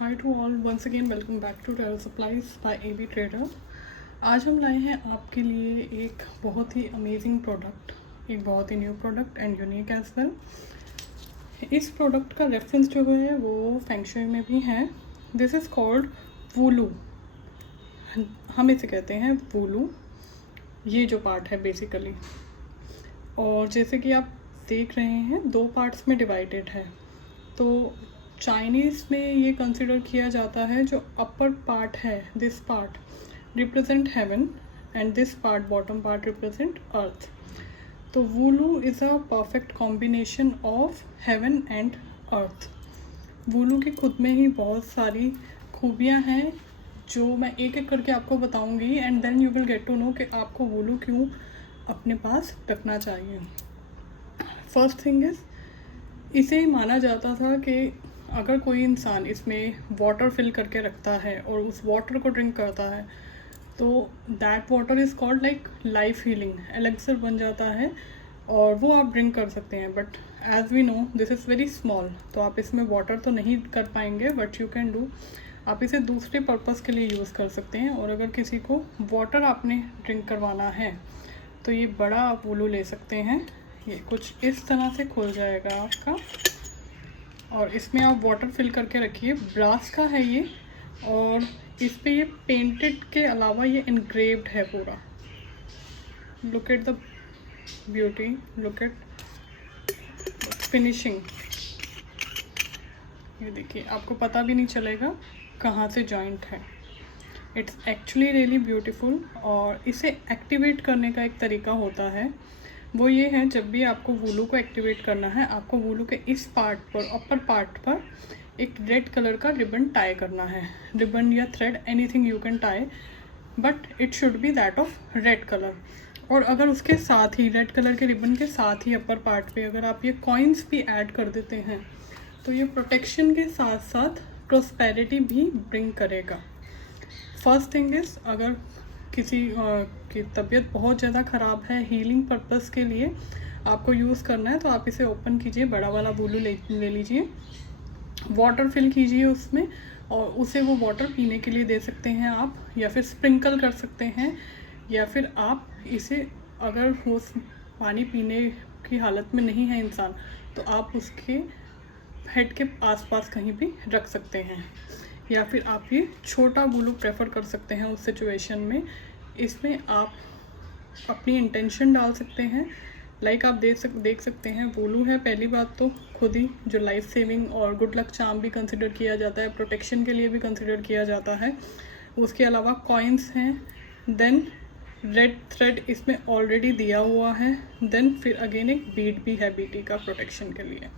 Hi to all, once again welcome back to travel supplies by AB trader. आज हम लाए हैं आपके लिए एक बहुत ही अमेजिंग प्रोडक्ट, एक बहुत ही new product and unique as well. इस प्रोडक्ट का रेफरेंस जो है वो फेंगशुई में भी है। दिस इज़ कॉल्ड वूलू, हम इसे कहते हैं वूलू, ये जो पार्ट है बेसिकली। और जैसे कि आप देख रहे हैं, दो पार्ट्स में डिवाइडेड है। तो चाइनीज़ में ये कंसिडर किया जाता है, जो अपर पार्ट है, this part represent heaven and this part, bottom part, represent earth. तो Woolu is a perfect combination of heaven and earth. Woolu की खुद में ही बहुत सारी खूबियाँ हैं जो मैं एक एक करके आपको बताऊंगी, and then you will get to know कि आपको वूलू क्यों अपने पास रखना चाहिए। फर्स्ट थिंग इज़, इसे माना जाता था कि अगर कोई इंसान इसमें वाटर फिल करके रखता है और उस वाटर को ड्रिंक करता है तो that water is called like life healing, elixir बन जाता है और वो आप ड्रिंक कर सकते हैं। But as we know this is very small, तो आप इसमें वाटर तो नहीं कर पाएंगे, बट यू कैन डू, आप इसे दूसरे पर्पज़ के लिए यूज़ कर सकते हैं। और अगर किसी को वाटर आपने ड्रिंक करवाना है तो ये बड़ा आप वूलू ले सकते हैं। ये कुछ इस तरह से खुल जाएगा आपका, और इसमें आप वाटर फिल करके रखिए। ब्रास का है ये, और इस पे ये पेंटेड के अलावा ये इनग्रेव्ड है पूरा। Look at the beauty, look at finishing. ये देखिए, आपको पता भी नहीं चलेगा कहाँ से जॉइंट है। It's actually really beautiful. और इसे एक्टिवेट करने का एक तरीका होता है, वो ये है, जब भी आपको वूलू को एक्टिवेट करना है, आपको वूलू के इस पार्ट पर, अपर पार्ट पर एक रेड कलर का रिबन टाई करना है। रिबन या thread, anything you can tie, but it should be that of red colour. और अगर उसके साथ ही, रेड कलर के रिबन के साथ ही अपर पार्ट पे अगर आप ये कॉइन्स भी ऐड कर देते हैं तो ये प्रोटेक्शन के साथ साथ प्रोस्पेरिटी भी ब्रिंग करेगा। फर्स्ट थिंग इज़, अगर किसी की तबीयत बहुत ज़्यादा ख़राब है, हीलिंग पर्पस के लिए आपको यूज़ करना है, तो आप इसे ओपन कीजिए, बड़ा वाला वूलू ले लीजिए, वाटर फिल कीजिए उसमें, और उसे वो वाटर पीने के लिए दे सकते हैं आप, या फिर स्प्रिंकल कर सकते हैं, या फिर आप इसे, अगर वो पानी पीने की हालत में नहीं है इंसान, तो आप उसके हेड के आसपास कहीं भी रख सकते हैं, या फिर आप ये छोटा वूलू प्रेफर कर सकते हैं उस सिचुएशन में। इसमें आप अपनी इंटेंशन डाल सकते हैं, लाइक आप देख सकते हैं वूलू है, पहली बात तो खुद ही जो लाइफ सेविंग और गुड लक चार्म भी कंसिडर किया जाता है, प्रोटेक्शन के लिए भी कंसिडर किया जाता है। उसके अलावा कॉइन्स हैं, देन रेड थ्रेड इसमें ऑलरेडी दिया हुआ है, देन फिर अगेन एक बीड भी है बीटी का प्रोटेक्शन के लिए।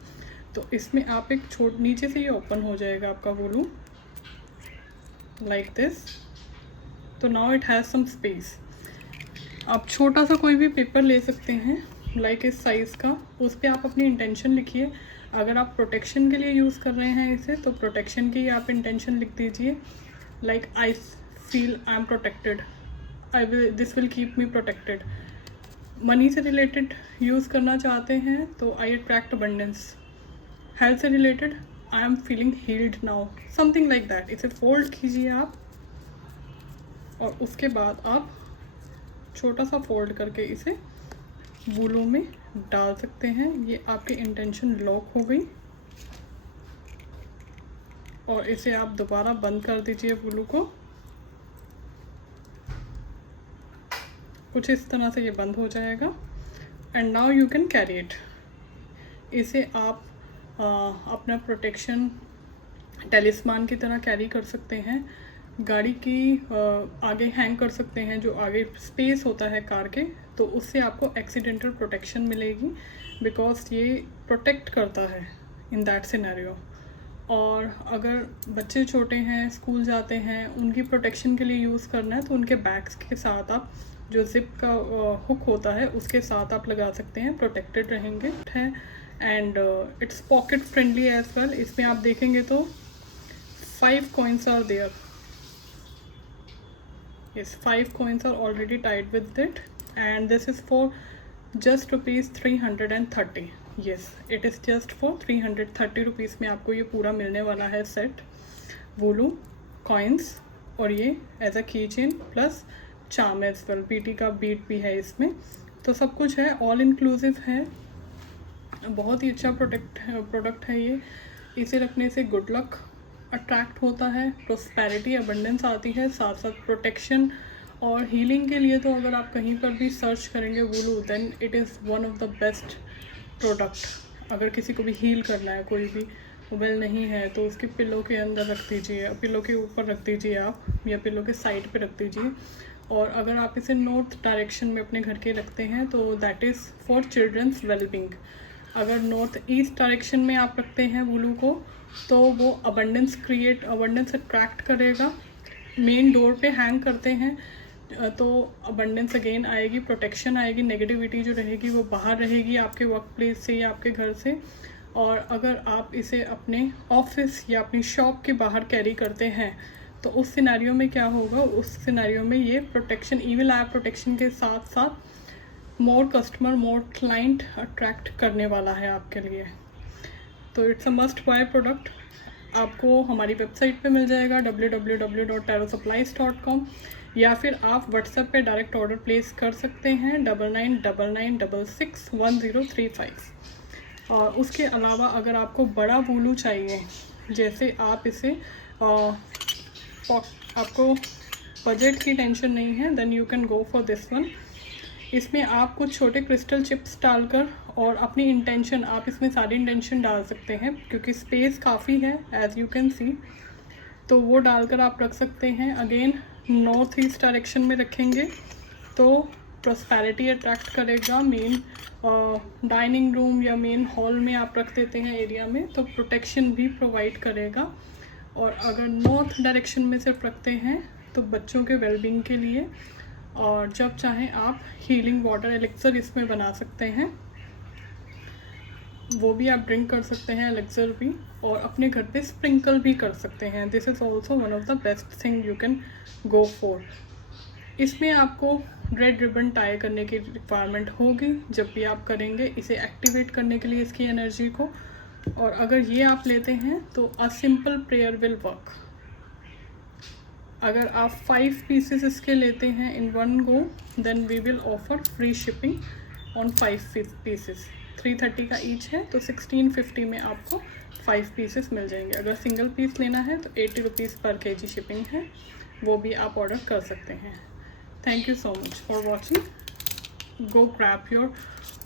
तो इसमें आप एक नीचे से ये ओपन हो जाएगा आपका वूलू लाइक दिस। तो now it has some space. आप छोटा सा कोई भी पेपर ले सकते हैं, लाइक इस साइज़ का, उस पर आप अपनी इंटेंशन लिखिए। अगर आप प्रोटेक्शन के लिए यूज़ कर रहे हैं इसे, तो प्रोटेक्शन की आप इंटेंशन लिख दीजिए, like I feel I am protected, this will keep me protected. Money से रिलेटेड यूज़ करना चाहते हैं तो आई अट्रैक्ट अबंडेंस। हेल्थ से related, I am feeling healed now, something like that. इसे फोल्ड कीजिए आप, और उसके बाद आप छोटा सा फोल्ड करके इसे वूलू में डाल सकते हैं। ये आपकी इंटेंशन लॉक हो गई, और इसे आप दोबारा बंद कर दीजिए वूलू को। कुछ इस तरह से ये बंद हो जाएगा, and now you can carry it. इसे आप अपना प्रोटेक्शन टेलिस्मान की तरह कैरी कर सकते हैं, गाड़ी की आगे हैंग कर सकते हैं, जो आगे स्पेस होता है कार के, तो उससे आपको एक्सीडेंटल प्रोटेक्शन मिलेगी, बिकॉज ये प्रोटेक्ट करता है इन दैट सिनेरियो। और अगर बच्चे छोटे हैं, स्कूल जाते हैं, उनकी प्रोटेक्शन के लिए यूज़ करना है, तो उनके बैग्स के साथ आप जो जिप का हुक होता है उसके साथ आप लगा सकते हैं, प्रोटेक्टेड रहेंगे है। And it's pocket friendly as well. इसमें आप देखेंगे तो 5 coins are there. Yes, 5 coins are already tied with it, and this is for just rupees 330. Yes, it is just for 330 rupees में आपको ये पूरा मिलने वाला है सेट। वूलू कॉइन्स और ये as a key chain plus charm as well, बीटी का बीट भी है इसमें, तो सब कुछ है, ऑल इंक्लूसिव है। बहुत ही अच्छा प्रोडक्ट है ये। इसे रखने से गुड लक अट्रैक्ट होता है, प्रोस्पेरिटी अबंडेंस आती है, साथ साथ प्रोटेक्शन और हीलिंग के लिए तो अगर आप कहीं पर भी सर्च करेंगे Woolu, then it is one of the best product. अगर किसी को भी हील करना है, कोई भी मोबाइल नहीं है तो उसके पिलो के अंदर रख दीजिए, पिलो के ऊपर रख दीजिए आप, या पिलो के साइड पे रख दीजिए। और अगर आप इसे नॉर्थ डायरेक्शन में अपने घर के रखते हैं तो that is for children's wellbeing. अगर नॉर्थ ईस्ट डायरेक्शन में आप रखते हैं वूलू को तो वो अबंडेंस अट्रैक्ट करेगा। मेन डोर पे हैंग करते हैं तो अबंडेंस अगेन आएगी, प्रोटेक्शन आएगी, नेगेटिविटी जो रहेगी वो बाहर रहेगी आपके वर्क प्लेस से या आपके घर से। और अगर आप इसे अपने ऑफिस या अपनी शॉप के बाहर कैरी करते हैं तो उस सिनेरियो में क्या होगा, उस सिनेरियो में ये प्रोटेक्शन, ईविल आई प्रोटेक्शन के साथ साथ मोर कस्टमर, मोर क्लाइंट अट्रैक्ट करने वाला है आपके लिए। तो it's a must by product. आपको हमारी वेबसाइट पे मिल जाएगा www.tarosupplies.com, या फिर आप व्हाट्सएप पे डायरेक्ट ऑर्डर प्लेस कर सकते हैं 9999661035। और उसके अलावा अगर आपको बड़ा वूलू चाहिए, जैसे आप इसे आपको बजट की टेंशन नहीं है, then you can go for this one. इसमें आप कुछ छोटे क्रिस्टल चिप्स डालकर और अपनी इंटेंशन, आप इसमें सारी इंटेंशन डाल सकते हैं क्योंकि स्पेस काफ़ी है एज यू कैन सी, तो वो डालकर आप रख सकते हैं। अगेन नॉर्थ ईस्ट डायरेक्शन में रखेंगे तो प्रॉस्पेरिटी अट्रैक्ट करेगा। मेन डाइनिंग रूम या मेन हॉल में आप रख देते हैं एरिया में तो प्रोटेक्शन भी प्रोवाइड करेगा। और अगर नॉर्थ डायरेक्शन में सिर्फ रखते हैं तो बच्चों के वेलबींग के लिए, और जब चाहें आप हीलिंग वाटर एलिक्सर इसमें बना सकते हैं, वो भी आप ड्रिंक कर सकते हैं एलिक्सर भी, और अपने घर पे स्प्रिंकल भी कर सकते हैं। This is also one of the best thing you can go for. इसमें आपको रेड रिबन टाई करने की रिक्वायरमेंट होगी जब भी आप करेंगे, इसे एक्टिवेट करने के लिए इसकी एनर्जी को। और अगर ये आप लेते हैं तो a simple prayer will work. अगर आप 5 पीसेस इसके लेते हैं in one go, then we will offer free shipping on 5 pieces. 330 का ईच है तो 1650 में आपको 5 पीसेस मिल जाएंगे। अगर सिंगल पीस लेना है तो 80 रुपीज़ पर kg शिपिंग है, वो भी आप ऑर्डर कर सकते हैं। Thank you so much for watching. Go grab your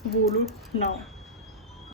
Woolu now.